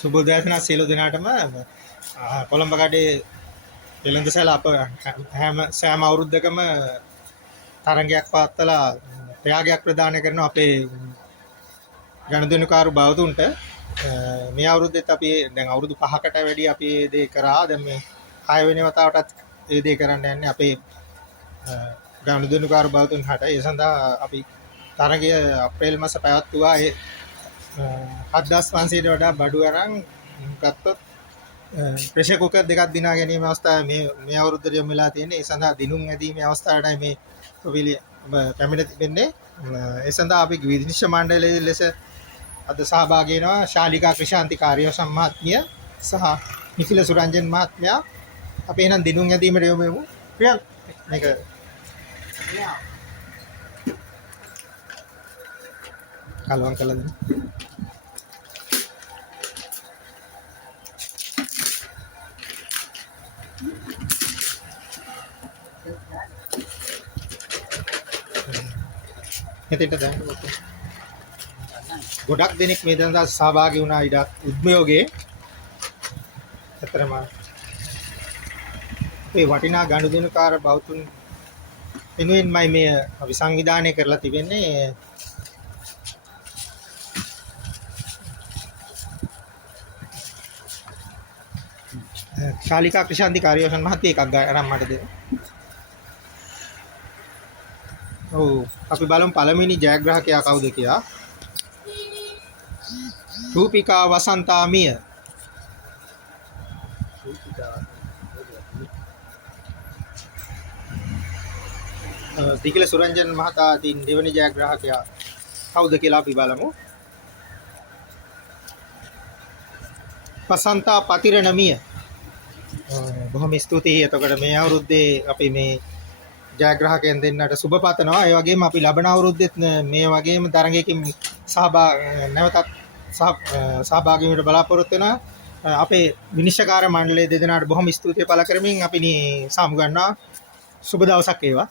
සුබෝදයාසන සියලු දෙනාටම කොළඹ කඩේ වෙළඳසැල අප හැම සෑම අවුරුද්දකම තරඟයක් පවත්වලා ත්‍යාගයක් ප්‍රදානය කරන අපේ ගනුදෙනුකාරු බවතුන්ට මේ අවුරුද්දෙත් අපි දැන් අවුරුදු 5කට වැඩි අපි මේ දේ කරා. දැන් මේ 6 වෙනි වතාවටත් මේ දේ කරන්න යන්නේ අපේ ගනුදෙනුකාරු බවතුන් හට. ඒ සඳහා අපි තරඟය අප්‍රේල් මාස පැවැත්වුවා. ඒ 7500ට වඩා බඩු අරන් ගත්තොත් ප්‍රෙෂර් කුකර් දෙකක් දිනා ගැනීම අවස්ථාව මේ අවුරුද්දට යොමු වෙලා තියෙන්නේ. ඒ සඳහා දිනුම් ඇදීමේ අවස්ථාවටයි මේ ප්‍රවිලිය පැමිණ තිබෙන්නේ. ඒ සඳහා අපි විනිශ්චය මණ්ඩලයේ ලෙස අද සහභාගී වෙනවා ශාලිකා ක්‍රිෂාන්ති කාර්යවසම් මහත්මිය සහ නිඛිල සුරංජන් මහත්මයා. අපි එහෙනම් දිනුම් ඇදීමට යොමු වෙමු. ප්‍රියංක මේක කලවම් කළා දෙන්න. මෙතෙන්ට දැන් ගොඩක් දෙනෙක් මේ දවස් සහභාගී වුණා ඉඩ උද්යෝගයේ. අතරම මේ වටිනා ගනුදෙනුකාර බවතුන් වෙනුවෙන්මයි මේ අපි සංවිධානය කරලා තිබෙන්නේ. ශාලිකා ක්‍රිෂාන්ති කාර්යවසම් මහත්මිය එකක් අරන් මට දෙන්න. ඔව් අපි බලමු පළවෙනි ජයග්‍රාහකයා කවුද කියලා. රූපිකා වසන්තාමිය. නිඛිල සුරංජන් මහතා තින් දෙවෙනි ජයග්‍රාහකයා කවුද කියලා අපි බලමු. පසන්තා පතිරණමිය. බොහොම ස්තුතියි. එතකොට මේ අවුරුද්දේ අපි මේ ජයග්‍රාහකයන් දෙන්නට සුබ පතනවා. ඒ වගේම අපි ලබන අවුරුද්දෙත් මේ වගේම තරඟයකින් නැවතත් සහභාගී වෙන්න බලාපොරොත්තු වෙනවා. අපේ විනිශ්චයකාර මණ්ඩලයේ දෙදෙනාට බොහොම ස්තුතිය පළ කරමින් අපි සාමු ගන්නවා. සුබ දවසක් වේවා.